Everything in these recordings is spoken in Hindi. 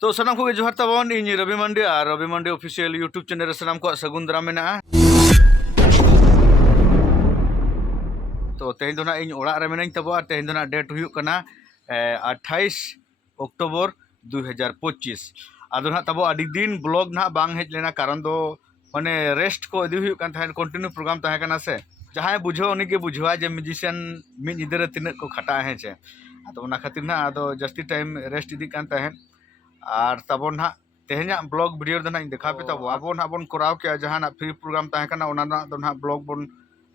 तो सनाम को जोहार ताबन इन रवि मंडी और रवि मंडी ऑफिशियल यूट्यूब चैनल सनाम को सगुन दाराम मेना। तो तेहन दो ना इन ओड़ा रे मेनाइन ताबो तेहन दो ना डेट हुयुक कना 28 अक्टोबर 2025 आदो ना ताबो आदि दिन ब्लॉग ना बांग हेज लेना कारण दो माने रेस्ट को इदी हुयुक कान थाहन कंटिन्यू प्रोग्राम ताहे कना से जहां बुझो उनी के बुझवा जे म्यूजिशियन मिद निदरे तिना को खटा है छे आदो ना खातिर ना आदो जस्ती टाइम रेस्ट इदी कान ताहे और तबन ना तेहना ब्लॉग वीडियो दो ना देखा पे तब अब ना बन कराव के जहां फ्री प्रोग्राम ताहे कना ओना ना दो ना ब्लॉग बन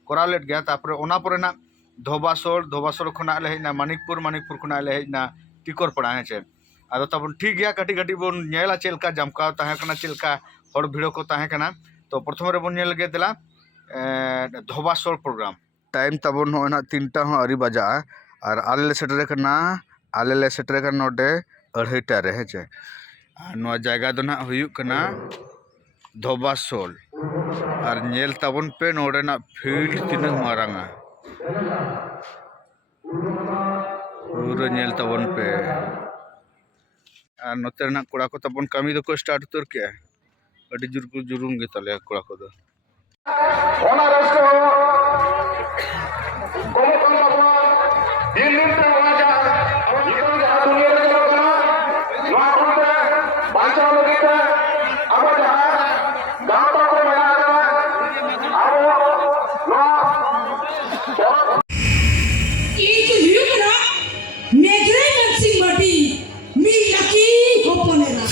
कराव लेट गया तापर ओना परे ना धोबासोर खुना ले हेना मानिकपुर खुना ले हेना टिकोर पड़ा है छे आदो तबन ठीक गया कटी कटी बन नेला चेलका जमकाव ताहे कना चेलका हर भिड़ो को ताहे कना। तो प्रथम रे बन नेल गे देला धोबासोर प्रोग्राम टाइम तबन हो ना 3टा हो अरी बजा और आले सेटरे कना नोडे 2:30 रे हे छे नवा जायगा दो ना हुयुक कना धोबासोल और नेल तबन पे नोडे ना फील्ड तिना मारांगा पूरा नेल तबन पे और नोते ना कोड़ा को तबन कमी दो को स्टार्ट उतर के अडी जुरुम गे तले कोड़ा को दो होना रस्को कोमो कोमो दिन दिन पे वहां जा अब इधर के हाथ दुनिया में चलो ना नॉट पे बांचा लोगे पे अब जहां गांव को मिला रहा अब नो एक युगरा मेजरे नसिंग बटी मी लकी होपनेरा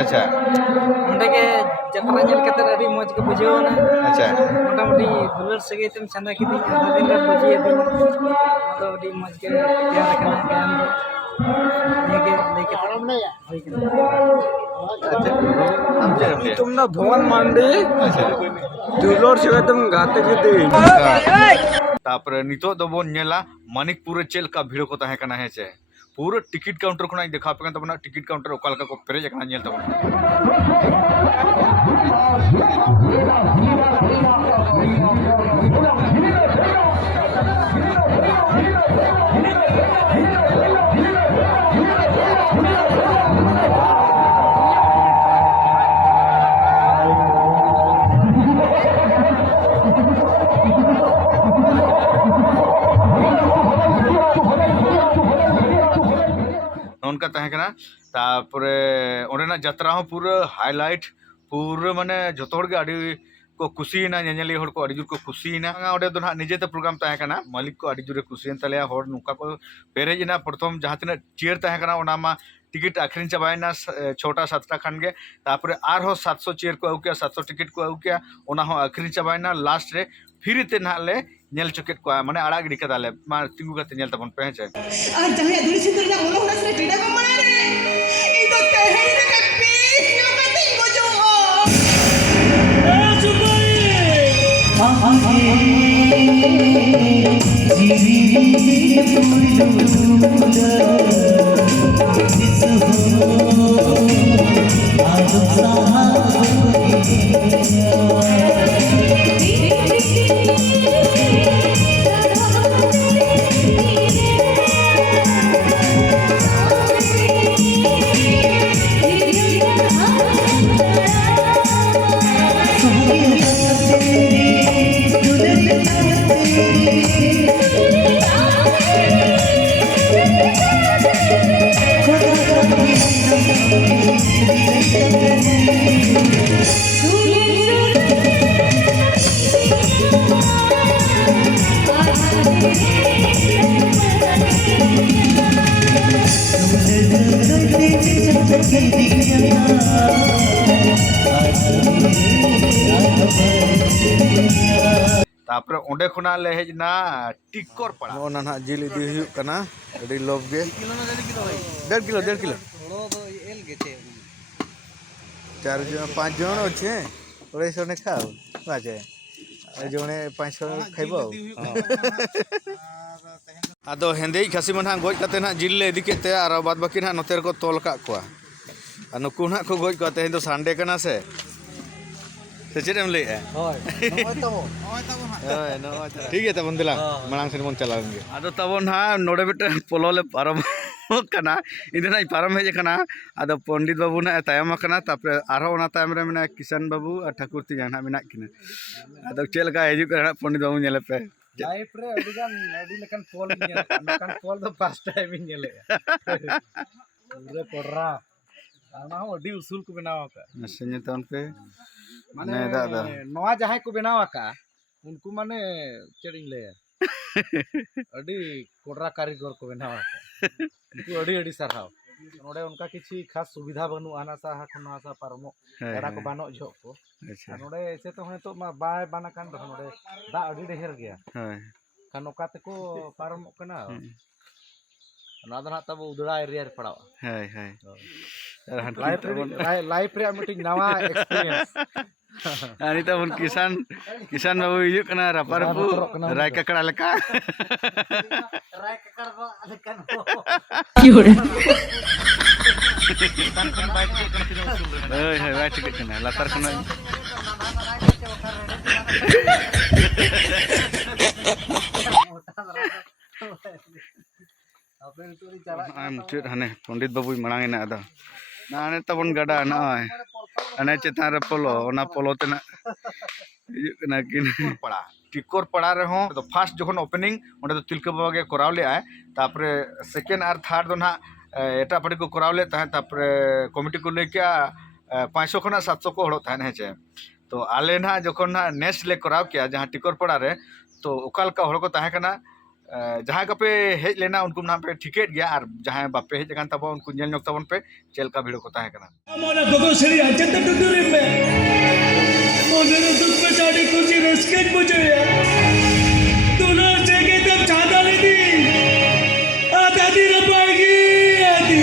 अच्छा उनके जतरा जल के अभी मौज के बुझेना अच्छा मोटामुटी दुलर सगे तुम चंदा की दिन आधा दिन रे बुझे दिन तो अभी मौज के तैयार करना गायन दो लेके होई अच्छा हम चेम ले तुम ना भवन मांडी अच्छा दुलर सगे तुम गाते के दिन तापर नितो दो बोन नेला मानिकपुर चेल का भीड़ को ताहे कना है चे पूरा टिकट काउंटर को देखा पे तबना टिकट काउंटर ओकाल का को पेरेज कना नेल तबना उनका तहे कना तापरे ओरेना जत्रा हो पूरा हाईलाइट पूरा माने जतो हर गे आडी को खुशीना नेनेली हर को आडी जुर को खुशीना ओडे दो ना निजेते प्रोग्राम तहे कना मालिक को आडी जुरे खुशीन तले हर नुका को पेरेजना प्रथम जहां तिना चेयर तहे कना ओना मा टिकट आखिरी चाबायना 6टा 7टा खान गे तापरे आर हो 700 चेयर को आउ के 700 टिकट को आउ के ओना हो आखिरी चाबायना लास्ट रे फिर ते ना ले नेल चकेट को माने आड़ा गिडी कदाले मा तिंगु कते नेल तबन पे छे আর জানি আদুরি সিন্দুর না মনো হনাস রে টিডা কম মানে রে ই তো তেহেই রে কাপি ইউ কাতে গজো এ तापरे ओंडे खुना ले हेजना टिक्कर पड़ा ओना ना जिल इदी हुयु कना अडी लोभ गे 1.5 किलो 1.5 किलो एल गेचे 4 जन 5 जन अच्छे ओरे सोने खाओ बाजे जने 500 खाइबो आदो हेंदे खासी मन हा गोज कते ना जिल ले इदी केते आर बाद बाकी ना नोतेर को तोल का कोआ आ नुकु ना को गोज कते हिंदो संडे कना से चेम ले ठीक है तब दिला मांग से मन चला अदो तब ना नोड़े बेटे पोलो ले पारम कना इधर पारम हेज कना अदो पंडित बाबू ना तायम कना तापर आरो ओना तायम रे मेना किशन बाबू और ठाकुर ती जाना मेना किना अदो चेल का हेजु कना पंडित बाबू नेले पे लाइफ रे अडी लेकन पोल नेल पोल दो फर्स्ट टाइम इन नेले पूरे पड़रा आना हो अडी उसूल को बनावा का नसेने तन पे माने नवा जहां को बनावा का उनको माने चेडिंग ले अडी कोडरा कारीगर को बनावा का उनको अडी अडी सरहाव नोडे उनका किछि खास सुविधा बनु आना सा खनो आसा परमो एड़ा को बानो जो को अच्छा नोडे ऐसे तो है तो मा बाय बाना कान दो नोडे दा अडी ढेर गया हाय कानोका ते को परमो कना ना दना तब उदड़ा एरिया रे पड़ावा हाय हाय लाइफ रे मीटिंग नवा experience ani tabun kisan babu hijuk kena raparpu rai kakak leka rai kakar ko adekan Kyore hai baik tiket kena latar kena muncul hane Pandit babu marang ina ada nah ane tabun gada na ane chetan re polo ona polo tena hijuk kena kin pala टिकोर पड़ा रहे तो फास्ट जो ओपनिंग ओंडे तो तिलका बाबा के कराव ले आए तापरे सेकेंड और थर्ड दो ना एटा पार्टी को कराव ले तापरे कमिटी को लेके 500 खना 700 को हड़ो थाने चे तो आले ना जो ना नेक्स्ट ले कराव किया जहां टिकोर पड़ा रे तो ओकाल का हड़ को ताहे कना जहाँ पे हेज लेना उनको ना पे टिकट गया और जहाँ बापे हेज कान तब उनको नेल नोक तबन पे चेलका भिड़ो को ताहे कना Amona gogo seri aja tertuturin me. Modern untuk mencari kunci resket muझे ya. Tulah jaga tab chada ledi. Ada di rapagi adi.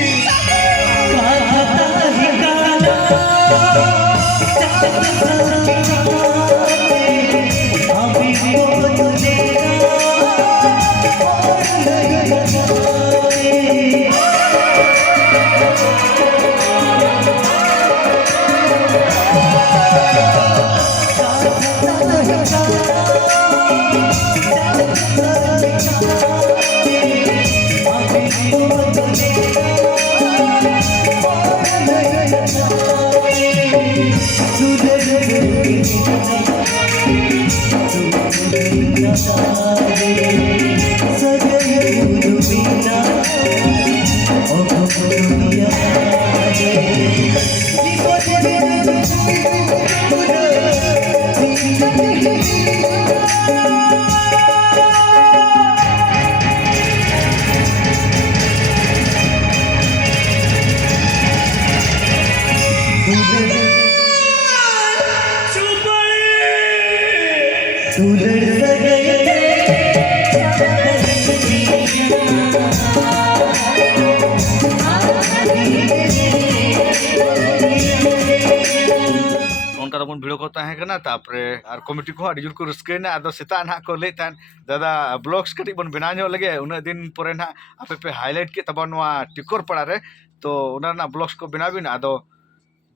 उनका तब भिड़ो को ताहे कना तापरे और कमिटी को अड़ी जुर को रस्केना आदो सेता ना को ले तान दादा ब्लॉग्स कटी बन बिना ᱧᱚᱜ लगे उन दिन परे ना आपे पे हाईलाइट के तब नवा टिकोर पड़ा रे तो उना ना ब्लॉग्स को बिना बिना आदो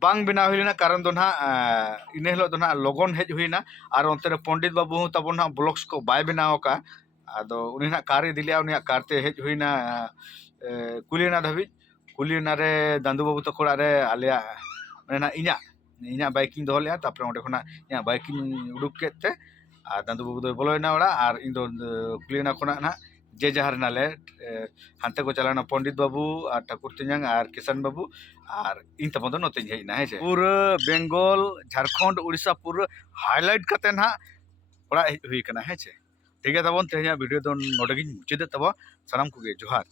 बांग बिना हुईना कारण दो ना इने हिलो दो ना लगन हेज हुईना और onte रे पंडित बाबू तब ना ब्लॉग्स को बाय बिनाव का आदो उनी ना कार दिलिया उनी कारते हेज हुईना कुलिना धाबी कुलिना रे दांदू बाबू तक रे आलिया ना इना बाइकिंग दो लिया तापर ओंडे खना इना बाइकिंग उडुक केते आ दांदू बाबू दो बोलोयना ओड़ा और इन दो कुलिना खना ना जे जहार नाले हांते को चलाना पंडित बाबू और ठाकुर तिंजांग और किसान बाबू और इन तब दो नते हेजना है पूरा बेंगल झारखंड उड़ीसा पूरा हाईलाइट करते ना ओड़ा हुई कना है ठीक है तब तेज वीडियो दो नोडे मुचाद तब सानाम को जोहार।